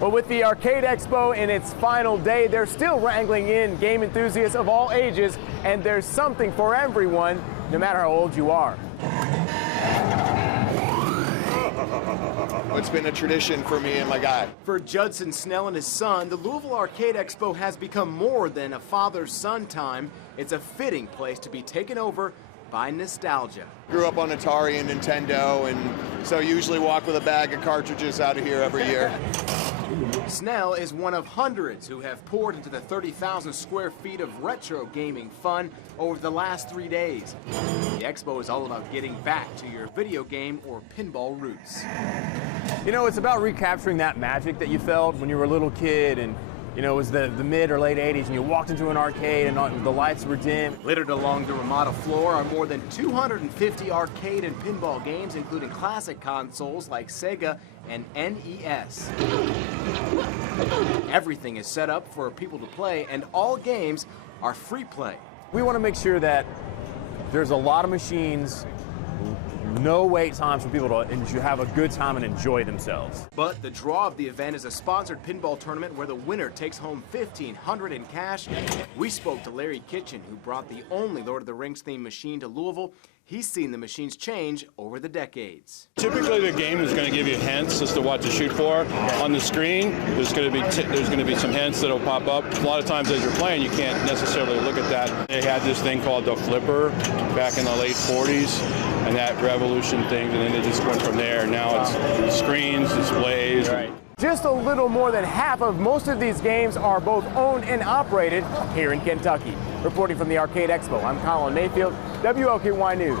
Well, with the Arcade Expo in its final day, they're still wrangling in game enthusiasts of all ages, and there's something for everyone, no matter how old you are. It's been a tradition for me and my guy. For Judson Snell and his son, the Louisville Arcade Expo has become more than a father-son time. It's a fitting place to be taken over by nostalgia. Grew up on Atari and Nintendo, and so usually walk with a bag of cartridges out of here every year. Snell is one of hundreds who have poured into the 30,000 square feet of retro gaming fun over the last 3 days. The expo is all about getting back to your video game or pinball roots. You know, it's about recapturing that magic that you felt when you were a little kid, and you know, it was the mid or late 80s, and you walked into an arcade and the lights were dim. Littered along the Ramada floor are more than 250 arcade and pinball games, including classic consoles like Sega and NES. Everything is set up for people to play, and all games are free play. We want to make sure that there's a lot of machines, no wait times for people to have a good time and enjoy themselves. But the draw of the event is a sponsored pinball tournament where the winner takes home $1,500 in cash. We spoke to Larry Kitchen, who brought the only Lord of the Rings themed machine to Louisville. He's seen the machines change over the decades. Typically, the game is going to give you hints as to what to shoot for. On the screen, there's going to be some hints that'll pop up. A lot of times as you're playing, you can't necessarily look at that. They had this thing called the flipper back in the late 40s, and that revolution thing, and then it just went from there. Now it's screens, displays. Right. Just a little more than half of most of these games are both owned and operated here in Kentucky. Reporting from the Arcade Expo, I'm Colin Mayfield, WLKY News.